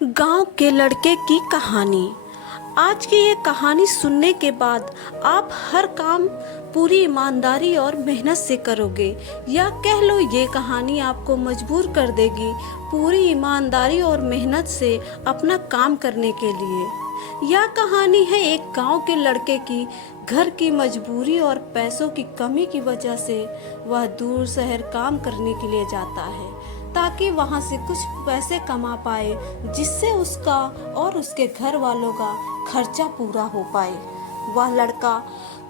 गांव के लड़के की कहानी। आज की ये कहानी सुनने के बाद आप हर काम पूरी ईमानदारी और मेहनत से करोगे, या कह लो ये कहानी आपको मजबूर कर देगी पूरी ईमानदारी और मेहनत से अपना काम करने के लिए। यह कहानी है एक गांव के लड़के की। घर की मजबूरी और पैसों की कमी की वजह से वह दूर शहर काम करने के लिए जाता है, ताकि वहां से कुछ पैसे कमा पाए, जिससे उसका और उसके घर वालों का खर्चा पूरा हो पाए। वह लड़का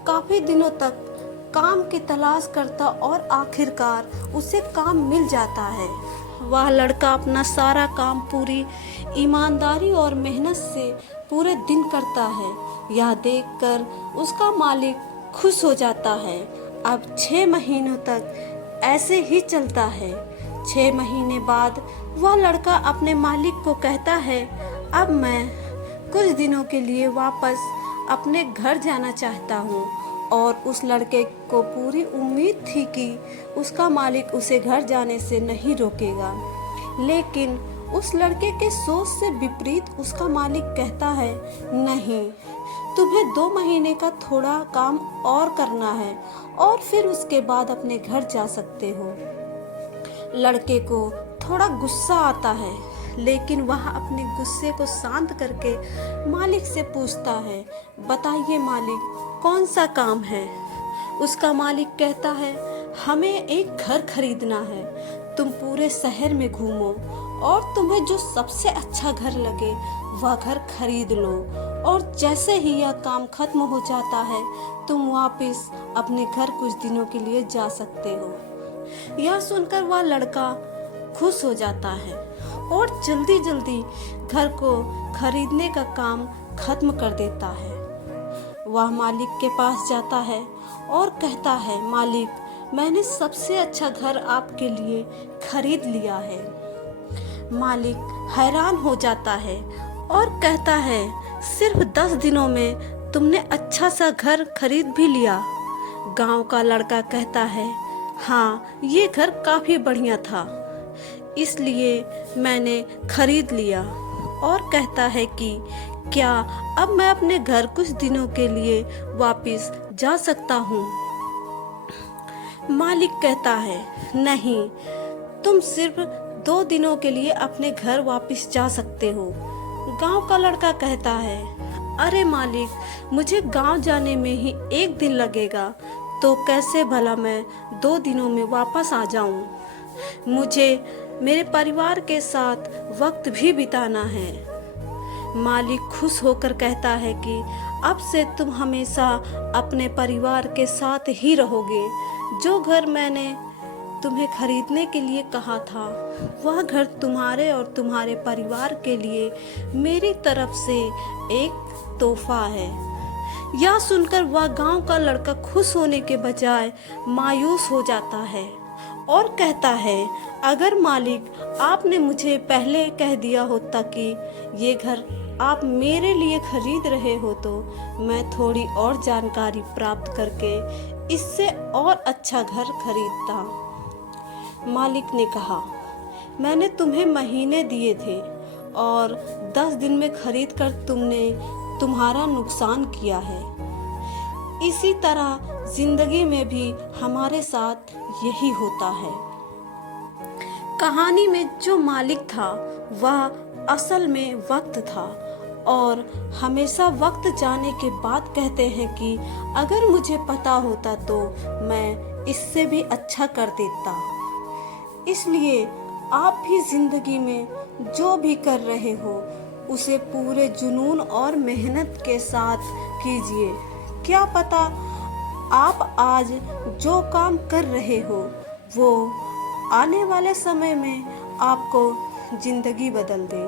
काफी दिनों तक काम की तलाश करता और आखिरकार उसे काम मिल जाता है। वह लड़का अपना सारा काम पूरी ईमानदारी और मेहनत से पूरे दिन करता है। यह देखकर उसका मालिक खुश हो जाता है। अब 6 महीनों तक ऐसे ही चलता है। 6 महीने बाद वह लड़का अपने मालिक को कहता है, अब मैं कुछ दिनों के लिए वापस अपने घर जाना चाहता हूँ। और उस लड़के को पूरी उम्मीद थी कि उसका मालिक उसे घर जाने से नहीं रोकेगा, लेकिन उस लड़के के सोच से विपरीत उसका मालिक कहता है, नहीं, तुम्हें 2 महीने का थोड़ा काम और करना है और फिर उसके बाद अपने घर जा सकते हो। लड़के को थोड़ा गुस्सा आता है, लेकिन वह अपने गुस्से को शांत करके मालिक से पूछता है, बताइए मालिक, कौन सा काम है? उसका मालिक कहता है, हमें एक घर खरीदना है। तुम पूरे शहर में घूमो और तुम्हें जो सबसे अच्छा घर लगे वह घर खरीद लो, और जैसे ही यह काम खत्म हो जाता है तुम वापस अपने घर कुछ दिनों के लिए जा सकते हो। यह सुनकर वह लड़का खुश हो जाता है और जल्दी जल्दी घर को खरीदने का काम खत्म कर देता है। वह मालिक के पास जाता है और कहता है, मालिक, मैंने सबसे अच्छा घर आपके लिए खरीद लिया है। मालिक हैरान हो जाता है और कहता है, सिर्फ 10 दिनों में तुमने अच्छा सा घर खरीद भी लिया? गांव का लड़का कहता है, हाँ, ये घर काफी बढ़िया था, इसलिए मैंने खरीद लिया। और कहता है कि क्या अब मैं अपने घर कुछ दिनों के लिए वापस जा सकता हूँ? मालिक कहता है, नहीं, तुम सिर्फ 2 दिनों के लिए अपने घर वापस जा सकते हो। गांव का लड़का कहता है, अरे मालिक, मुझे गांव जाने में ही 1 दिन लगेगा, तो कैसे भला मैं 2 दिनों में वापस आ जाऊं? मुझे मेरे परिवार के साथ वक्त भी बिताना है। मालिक खुश होकर कहता है कि अब से तुम हमेशा अपने परिवार के साथ ही रहोगे। जो घर मैंने तुम्हें खरीदने के लिए कहा था, वह घर तुम्हारे और तुम्हारे परिवार के लिए मेरी तरफ से एक तोहफा है। यह सुनकर वह गांव का लड़का खुश होने के बजाय मायूस हो जाता है और कहता है, अगर मालिक आपने मुझे पहले कह दिया होता कि ये घर आप मेरे लिए खरीद रहे हो, तो मैं थोड़ी और जानकारी प्राप्त करके इससे और अच्छा घर खरीदता। मालिक ने कहा, मैंने तुम्हें महीने दिए थे और 10 दिन में खरीद कर तुमने तुम्हारा नुकसान किया है। इसी तरह जिंदगी में भी हमारे साथ यही होता है। कहानी में जो मालिक था वह असल में वक्त था, और हमेशा वक्त जाने के बाद कहते हैं कि अगर मुझे पता होता तो मैं इससे भी अच्छा कर देता। इसलिए आप भी जिंदगी में जो भी कर रहे हो उसे पूरे जुनून और मेहनत के साथ कीजिए। क्या पता आप आज जो काम कर रहे हो वो आने वाले समय में आपको जिंदगी बदल दे।